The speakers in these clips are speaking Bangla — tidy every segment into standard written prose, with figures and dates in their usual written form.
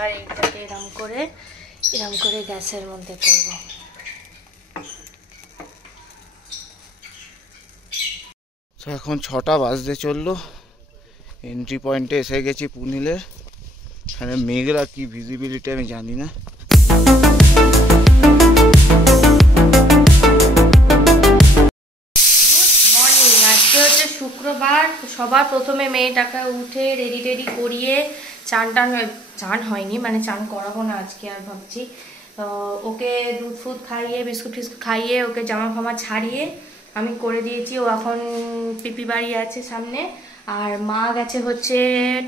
আর এটাকে এরম করে গ্যাসের মধ্যে করব। তো এখন 6টা বাজতে চললো, এন্ট্রি পয়েন্টে এসে গেছি পুনিলের। এখানে মেঘলা কি ভিজিবিলিটি আমি জানি না। আজকে হচ্ছে শুক্রবার। সবার প্রথমে মেয়েটাকে উঠে রেডি করিয়ে চান হয়নি, মানে চান করাবো না আজকে আর ভাবছি। ওকে দুধ ফুদ খাইয়ে বিস্কুট টিস্কুট খাইয়ে ওকে জামা ফামা ছাড়িয়ে আমি করে দিয়েছি। ও এখন পিপি বাড়ি আছে সামনে। আর মা গেছে হচ্ছে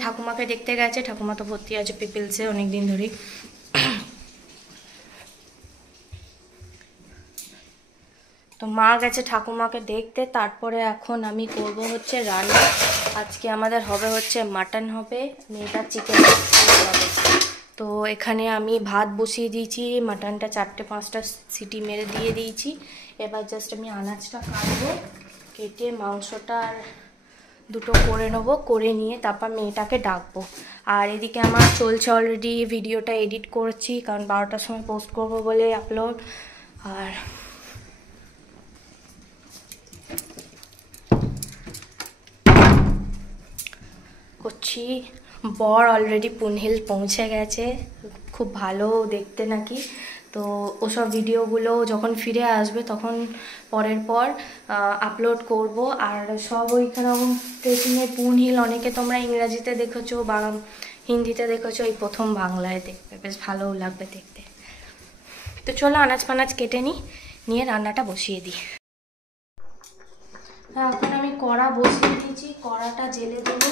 ঠাকুমাকে দেখতে গেছে। ঠাকুমা তো ভর্তি আছে পিপিলসে অনেকদিন ধরেই। তো মা গেছে ঠাকুমাকে দেখতে। তারপরে এখন আমি করব হচ্ছে রান্না। আজকে আমাদের হবে হচ্ছে মাটন হবে, মেয়েটা চিকেন হবে। তো এখানে আমি ভাত বসিয়ে দিয়েছি, মাটনটা 4-5টা সিটি মেরে দিয়ে দিয়েছি। এবার জাস্ট আমি আনাজটা কাটবো, কেটে মাংসটা দুটো করে নেবো, করে নিয়ে তারপর মেয়েটাকে ডাকবো। আর এদিকে আমার চলছে অলরেডি ভিডিওটা এডিট করছি, কারণ 12টার সময় পোস্ট করবো বলে আপলোড। আর করছি। বর অলরেডি পুনহিল পৌঁছে গেছে, খুব ভালো দেখতে নাকি। তো ওসব ভিডিওগুলো যখন ফিরে আসবে তখন পরের পর আপলোড করব। আর সব ওইখানে স্টেশনে পুনহিল অনেকে তোমরা ইংরাজিতে দেখেছো বা হিন্দিতে দেখেছো, এই প্রথম বাংলায় দেখবে, বেশ ভালোও লাগবে দেখতে। তো চলো আনাজ ফানাজ কেটে নিয়ে রান্নাটা বসিয়ে দিই। হ্যাঁ, এখন আমি কড়া বসিয়ে দিয়েছি, কড়াটা জেলে দেবো।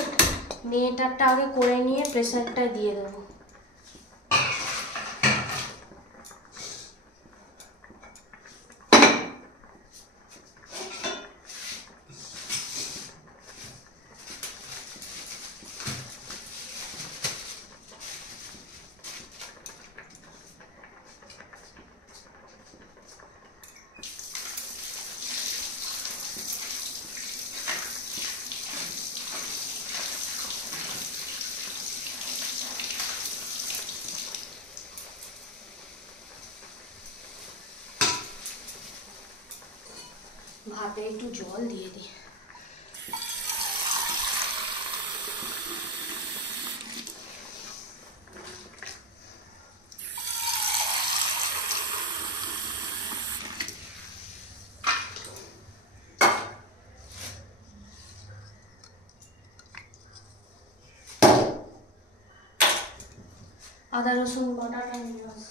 মেয়েটারটা আগে করে নিয়ে প্রেসারটা দিয়ে দেবো। ভাতে একটু জল দিয়ে দিই। আদা রসুন বাটাটা নিয়ে আসি।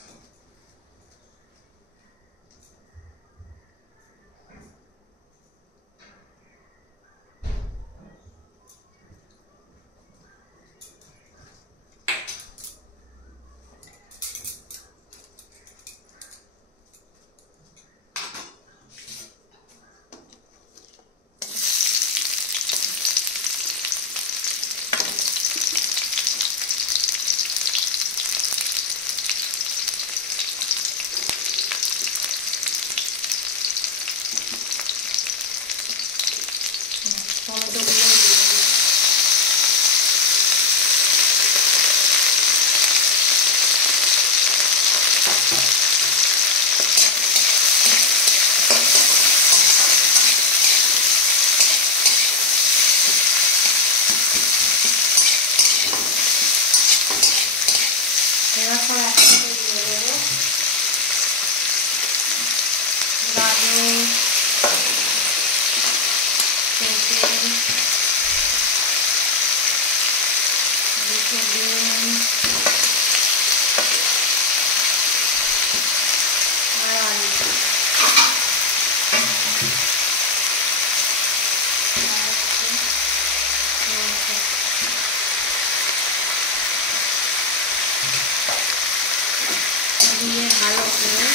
দিয়ে ভালো করে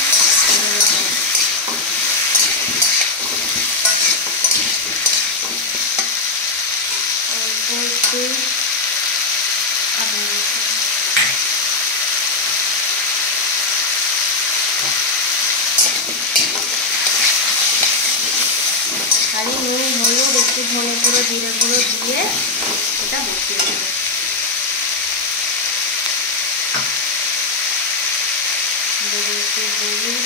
খালি নুন হলুদ একটু ধনে গুঁড়ো জিরে গুঁড়ো দিয়ে এটা বসিয়ে দেবো। দেবো একটু হলুদ,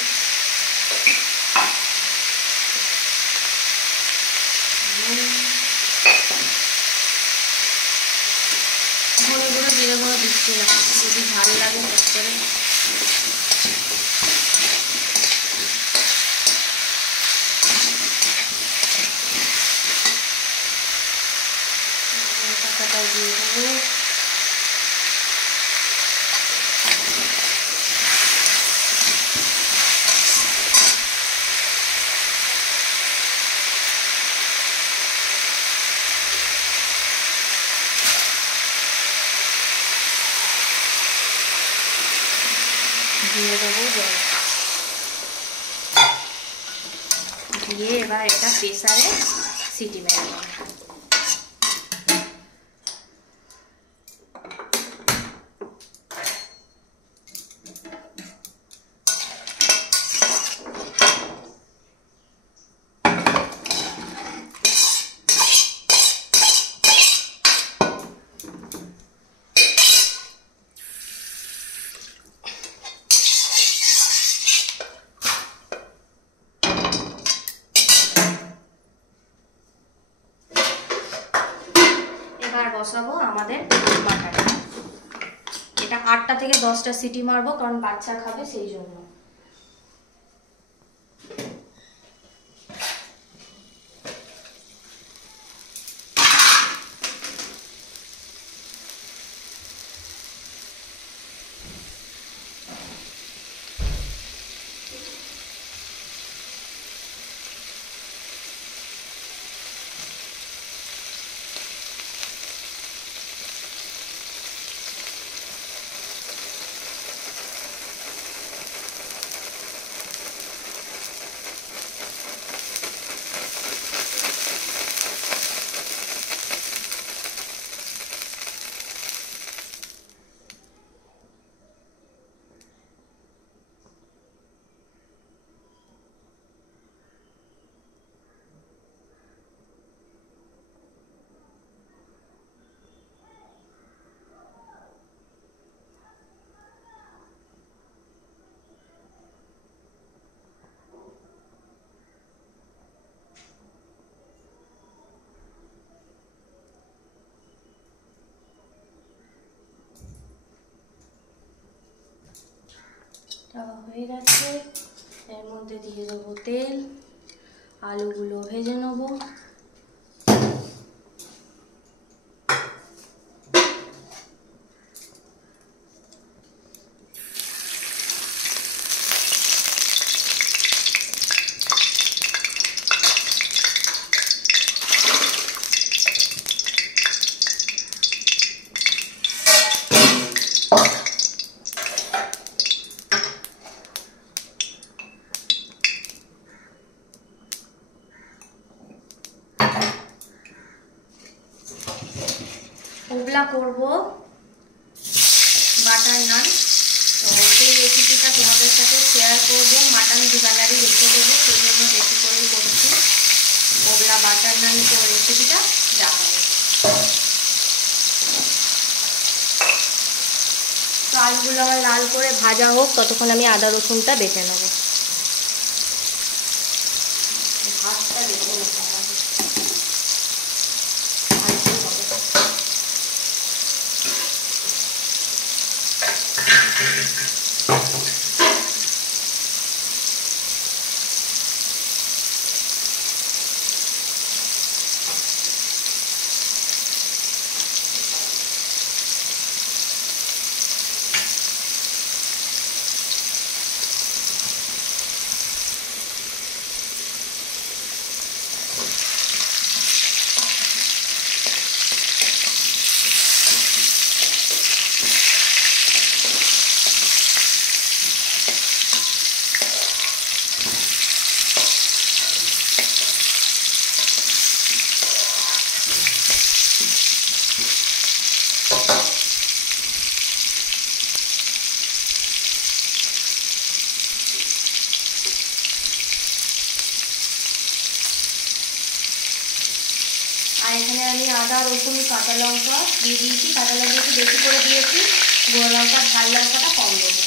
ধনে গুঁড়ো জিরে গুঁড়ো দিচ্ছি না, যদি ভালো লাগে ঠিক করে। টাকাটা দিয়ে দেবো। দিয়ে দেবো জল, দিয়ে এবার এটা প্রেসারে সিটি মেরে দেবো। এবার বসাবো আমাদের মাটন। এটা 8টা থেকে 10টা সিটি মারবো, কারণ বাচ্চা খাবে সেই জন্য। হয়ে গেছে, এর মধ্যে দিয়ে দেবো তেল, আলুগুলো ভেজে নেবো। ওগুলা করবো বাটার নান, তো সেই রেসিপিটা তোমাদের সাথে শেয়ার করবো। মাটন দু গ্যালারি রেখে দেবো, সেই জন্য বেশি করেই করছি। ওগুলা বাটার নান তো রেসিপিটা দেখাবো। তো আলুগুলো আমার লাল করে ভাজা হোক, ততক্ষণ আমি আদা রসুনটা বেটে নেবো। ভাতটা বেটে নেবো আমাদের। আর এখানে আমি আদা রসুন কাঁচা লঙ্কা দিয়ে দিয়েছি, কাঁচা লঙ্কা একটু বেশি করে দিয়েছি, গুঁড়ো লঙ্কা ঝাল লঙ্কাটা কম দেবো।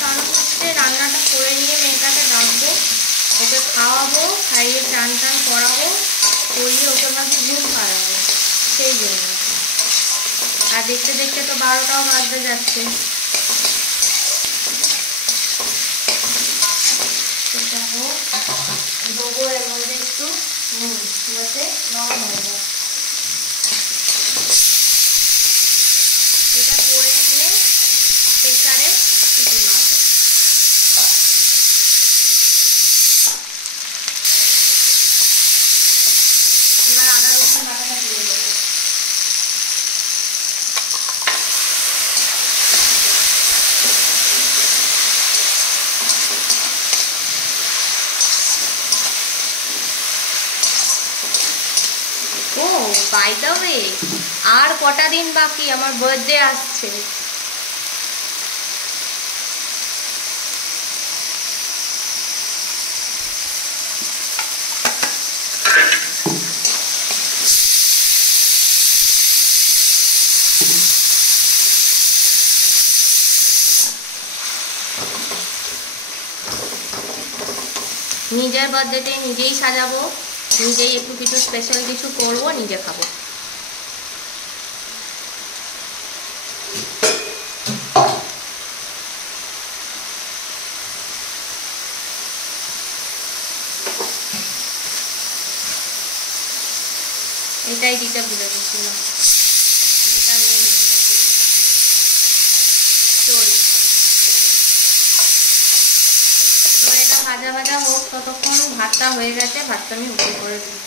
কারণ হচ্ছে রান্নাটা করে নিয়ে মেয়েটাকে ডাকবো, ওকে খাওয়াবো, খাইয়ে চান টান করাবো, করিয়ে ওকে মাঝে ঘুম পাড়াবো, সেই জন্য। আর দেখতে দেখতে তো 12টাও বাজতে যাচ্ছে। সেটা হোক, দেবো এর মধ্যে একটু নুন, যাতে নরম হয়ে যায়। এটা করে নিয়ে প্রেসারে সিটি মারবো। এবার আদা রসুন বাটাটা দিয়ে দেবো। ও বাই দ্য ওয়ে, আর কটা দিন বাকি আমার বার্থডে আসছে। নিজের বার্থডেতে নিজেই সাজাবো, নিজেই একটু কিছু স্পেশাল কিছু করবো, নিজে খাবো। এটাই দিতে ভুলে গেছিলাম, এটা নিয়ে চল। তো এটা ভাজা ভাজা হোক, ততক্ষণ ভাতটা হয়ে গেছে, ভাতটা আমি উপরে করে দিই।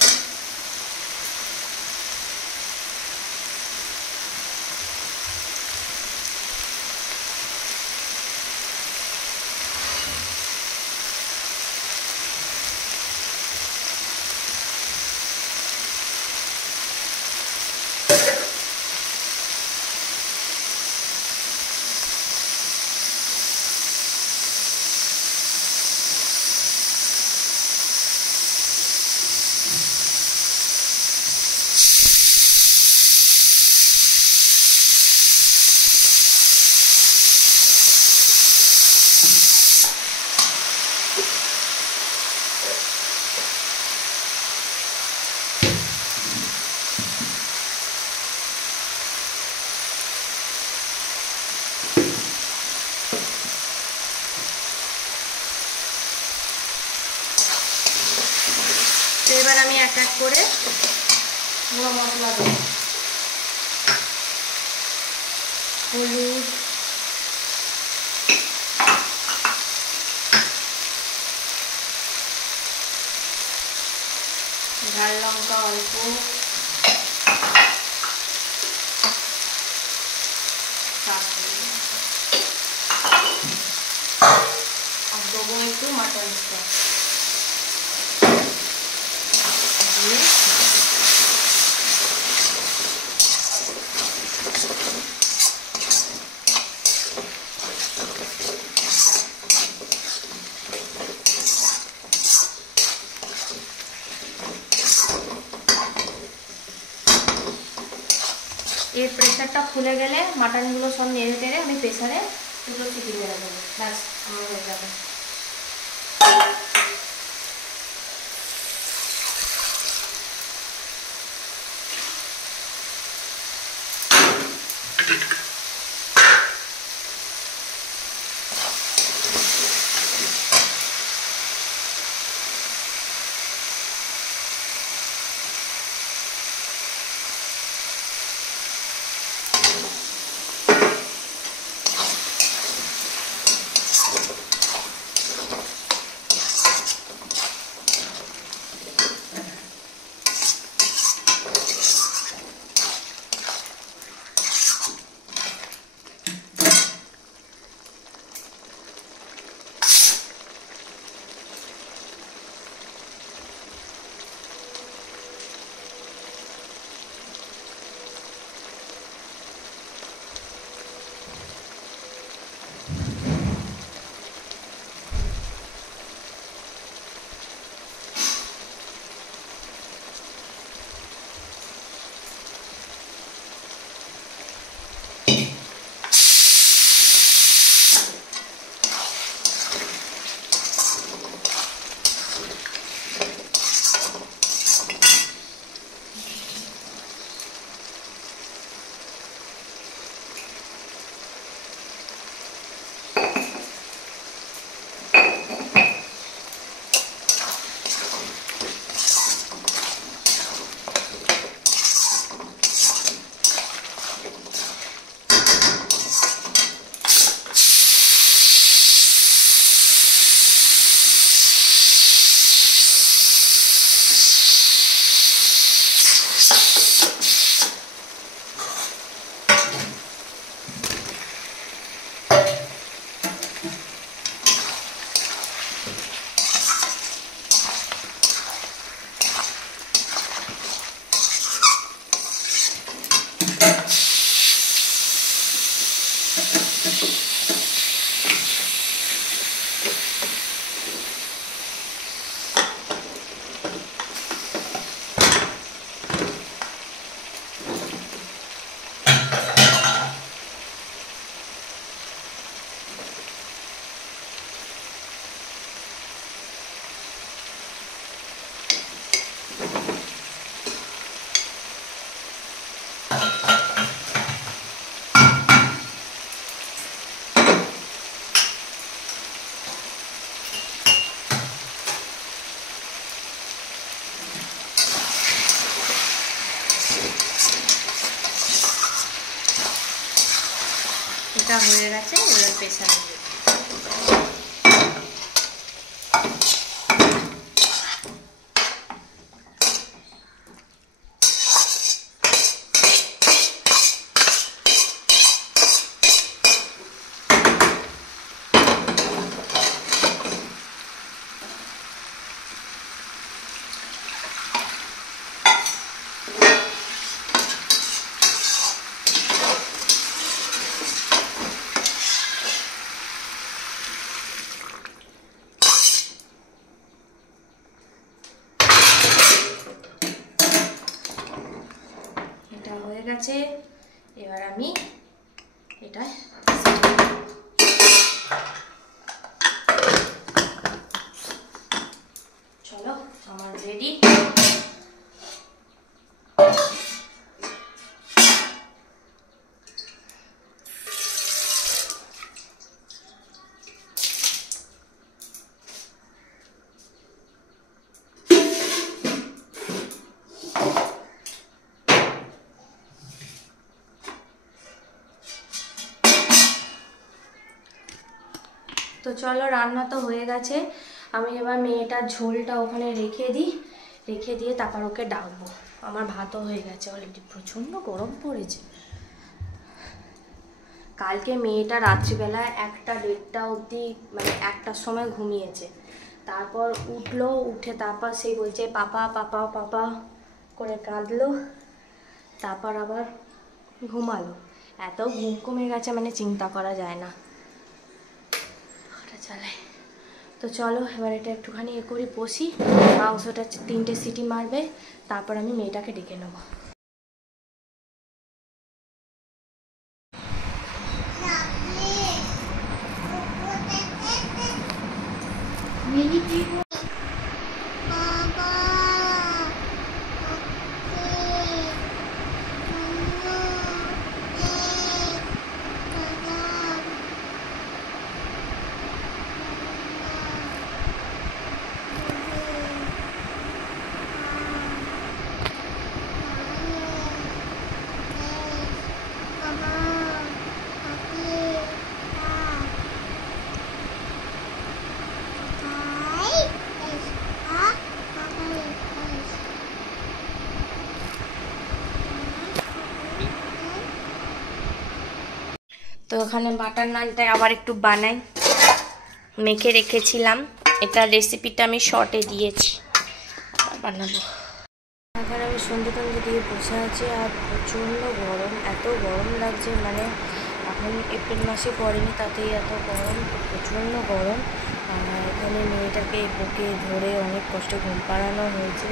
তো এবার আমি এক এক করে গুঁড়ো মশলা দেবো। হলুদ, ঝাল লঙ্কা অল্প, আর দেবো একটু মাটন স্টক দিয়ে। এর প্রেসারটা খুলে গেলে মাটনগুলো সব নেড়ে টেড়ে আমি প্রেসারে দুটো সিটি মেরে দেবো, ব্যাস আমার হয়ে যাবে। এটা হয়ে গেছে, এবার প্রেসারে দিয়ে হয়ে গেছে। এবার আমি এটা চলো আমার রেডি। তো চলো রান্না তো হয়ে গেছে, আমি এবার মেয়েটার ঝোলটা ওখানে রেখে দিই, রেখে দিয়ে তারপর ওকে ডাকবো। আমার ভাতও হয়ে গেছে অলরেডি, প্রচণ্ড গরম পড়েছে। কালকে মেয়েটা রাত্রিবেলা 1টা-1:30 অবধি মানে 1টার সময় ঘুমিয়েছে, তারপর উঠলো, উঠে তারপর সেই বলছে পাপা পাপা পাপা করে কাঁদলো, তারপর আবার ঘুমালো। এত ঘুম কমে গেছে মানে চিন্তা করা যায় না। চালাই তো চলো এবার এটা একটুখানি করি, বসি, মাংসটা 3টে সিটি মারবে, তারপর আমি মেয়েটাকে ডেকে নেবো। তো ওখানে বাটার নানটা আবার একটু বানাই, মেখে রেখেছিলাম, এটা রেসিপিটা আমি শর্টে দিয়েছি, আবার বানাবো। এখন আমি সন্ধে টন্ধে দিয়ে বসে আছি, আর প্রচণ্ড গরম, এত গরম লাগছে, মানে এখন এপ্রিল মাসে পড়েনি তাতেই এত গরম, প্রচণ্ড গরম। এখানে মেয়েটাকে বুকে ধরে অনেক কষ্ট ঘুম পাড়ানো হয়েছে,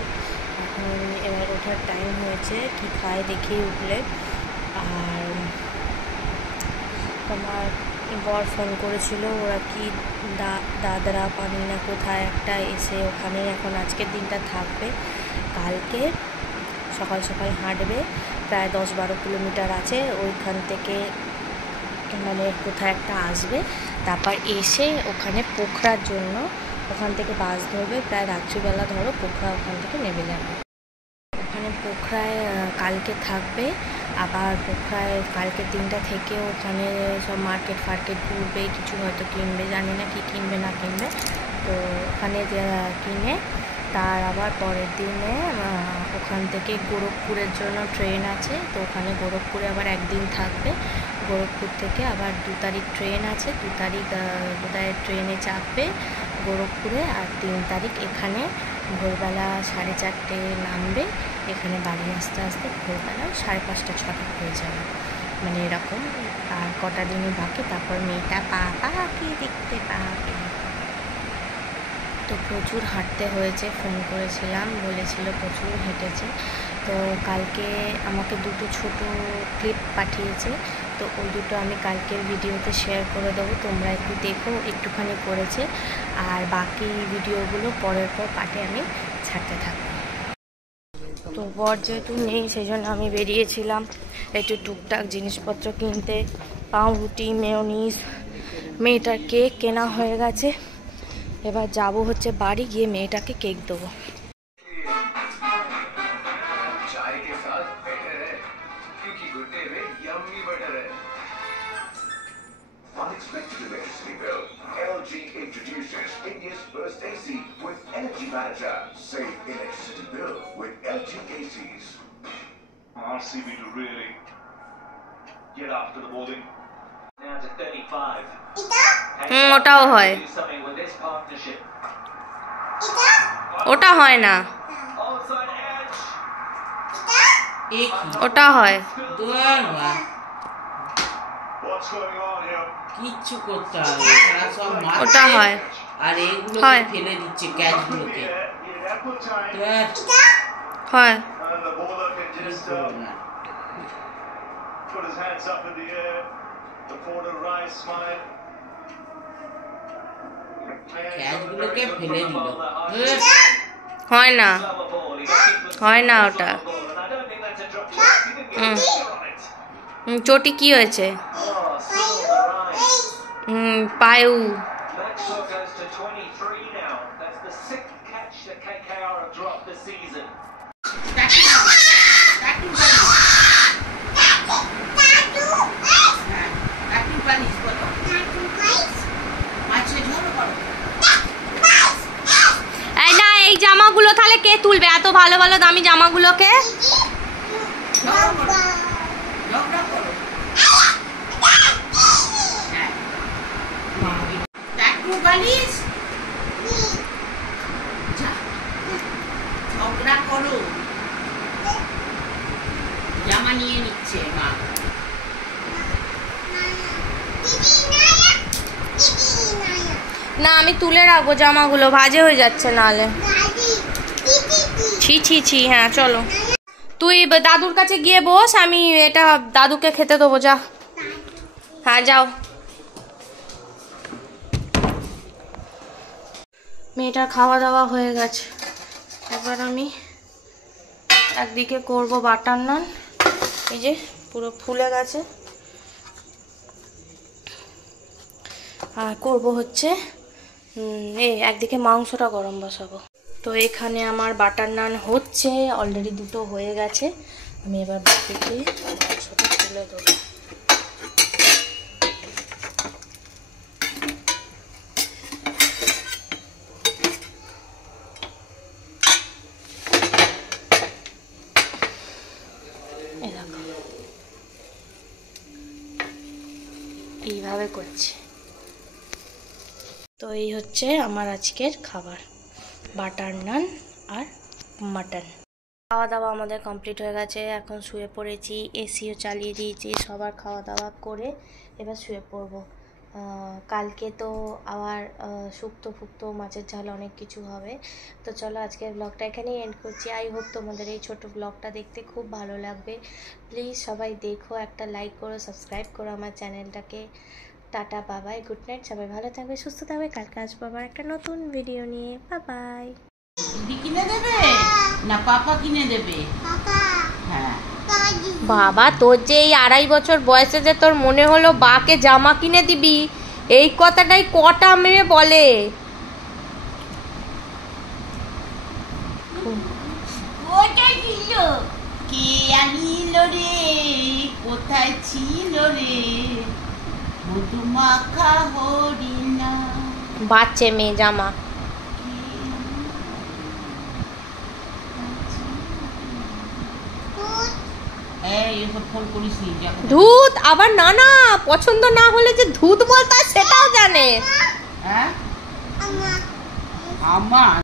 এখন এবার ওঠার টাইম হয়েছে, কি খায় দেখি উঠলে। আর তোমার বর ফোন করেছিল, ওরা কি দাদরা পানি না কোথায় একটা এসে ওখানে এখন আজকের দিনটা থাকবে, কালকে সকাল সকাল হাঁটবে, প্রায় 10-12 কিলোমিটার আছে, ওইখান থেকে মানে কোথায় একটা আসবে, তারপর এসে ওখানে পোখরার জন্য ওখান থেকে বাস ধরবে, প্রায় রাত্রিবেলা ধরো পোখরা ওখান থেকে নেমে যাবে। ওখানে পোখরায় কালকে থাকবে, আবার পোখরায় কালকের দিনটা থেকে ওখানে সব মার্কেট ফার্কেট ঘুরবে, কিছু হয়তো কিনবে, জানি না কি কিনবে না কিনবে, তো ওখানে কিনে তার আবার পরের দিনে ওখান থেকে গোরখপুরের জন্য ট্রেন আছে, তো ওখানে গোরখপুরে আবার একদিন থাকবে, গোরখপুর থেকে আবার 2 তারিখ ট্রেন আছে, 2 তারিখ বোধহয় ট্রেনে চাপবে গোরখপুরে, আর 3 তারিখ এখানে ভোরবেলা 4:30 নামবে, এখানে বাড়ি আসতে আসতে ভোরবেলা 5:30-6টা হয়ে যাবে, মানে এরকম। আর কটা দিনই বাকি, তারপর মেয়েটা পাপাকে দেখতে পাবে। তো প্রচুর হাঁটতে হয়েছে, ফোন করেছিলাম, বলেছিল প্রচুর হেঁটেছে। তো কালকে আমাকে 2টো ছোট ক্লিপ পাঠিয়েছে, তো ওই দুটো আমি কালকের ভিডিওতে শেয়ার করে দেবো, তোমরা একটু দেখো, একটুখানি করেছে, আর বাকি ভিডিওগুলো পরের পর পার্টে আমি ছাড়তে থাকবো। তো বর যেহেতু নেই সেই জন্য আমি বেরিয়েছিলাম একটু টুকটাক জিনিসপত্র কিনতে, পাউরুটি, মেয়োনিজ, মেয়েটার কেক কেনা হয়ে গেছে, এবার যাব হচ্ছে বাড়ি, গিয়ে মেয়েটাকে কেক দেবো। manager, save electricity bill with LG ACs. RCB to really get after the bowling. Now to 35. ওটাও হয়, Do something with this partnership. ওটা হয় না, Onside edge. ওটা হয়। What's going on here? কিচ্ছু করতে হবে, তারা সব ওটা মারছে হয়, আর এইগুলো হয়। ফেলে দিচ্ছে ক্যাচগুলোকে। In ample time, হয়। and the bowler can just put his hands up in the air. The Porter Rice smile. ক্যাচগুলোকে ফেলে দিল। হয় না, হয় না ওটা। চটি কি হয়েছে? পায়ু। Maxwell goes to 23 now. That's the sixth catch that KKR have dropped this season. এই না, এই জামাগুলো তাহলে কে তুলবে, এত ভালো ভালো দামি জামাগুলোকে? ঝগড়া করো, জামা নিয়ে নিচ্ছে মা। না, আমি তুলে রাখবো জামাগুলো, ভাজে হয়ে যাচ্ছে নাহলে। ছি ছি ছি। হ্যাঁ চলো, তুই দাদুর কাছে গিয়ে বস, আমি এটা দাদুকে খেতে দেবো, যা। হ্যাঁ যাও। মেয়েটার খাওয়া দাওয়া হয়ে গেছে, এবার আমি একদিকে করব বাটার নান, এই যে পুরো ফুলে গেছে, আর করব হচ্ছে একদিকে মাংসটা গরম বসাবো। তো এখানে আমার বাটার নান হচ্ছে, অলরেডি দুটো হয়ে গেছে, আমি এবার বাটিতে মাংসটা তুলে দেবো। এইভাবে করছি। তো এই হচ্ছে আমার আজকের খাবার, বাটার নান আর মাটন। খাওয়া দাওয়া আমাদের কমপ্লিট হয়ে গেছে, এখন শুয়ে পড়েছি, এসিও চালিয়ে দিয়েছি, সবার খাওয়া দাওয়া করে এবার শুয়ে পড়বো। কালকে তো আবার শুক্তো ফুক্তো মাছের ঝাল অনেক কিছু হবে। তো চলো আজকের ব্লগটা এখানেই এন্ড করছি। আই হোপ তোমাদের এই ছোট ব্লগটা দেখতে খুব ভালো লাগবে। প্লিজ সবাই দেখো, একটা লাইক করো, সাবস্ক্রাইব করো আমার চ্যানেলটাকে। টাটা, বাবাই, গুড নাইট, সবাই ভালো থাকবে, সুস্থ থাকবে। কালকে আসবো আবার একটা নতুন ভিডিও নিয়ে। বাই। দিদি কিনে দেবে না পাপা কিনে দেবে? হ্যাঁ। বাবা, তোর যে এই 2.5 বছর বয়সে যে তোর মনে হলো বাকে জামা কিনে দিবি, এই কথাটাই কটা মেয়ে বলে। ওটা ছিল কে আনিল রে, কোথায় ছিল রে মধুমাখা হরিণা। বাচ্চে মেয়ে জামা। ফোন করিস নি, ধুত, আবার না না পছন্দ না হলে যে ধুত বলতে হয় সেটাও জানে। হ্যাঁ আমার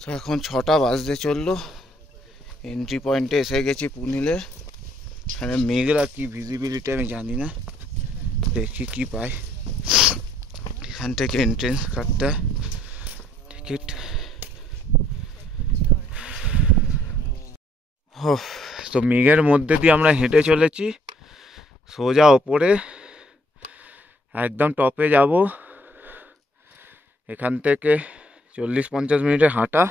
তো এখন 6টা বাজতে চললো, এন্ট্রি পয়েন্টে এসে গেছি পুনিলের। এখানে মেঘলা কি ভিজিবিলিটি আমি জানি না, দেখি কি পাই। এখান থেকে এন্ট্রেন্স কাটতে হয়, টিকিট। তো মেঘের মধ্যে দিয়ে আমরা হেঁটে চলেছি সোজা ওপরে, একদম টপে যাব। এখান থেকে 40-50 মিনিটের হাঁটা।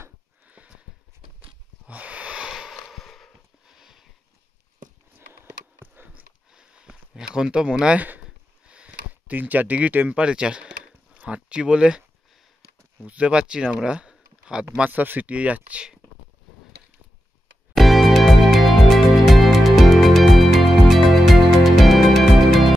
এখন তো মনে হয় 3-4 ডিগ্রি টেম্পারেচার। হাঁটছি বলে বুঝতে পারছি না, আমরা হাত মাছ সব ছিটিয়ে যাচ্ছি।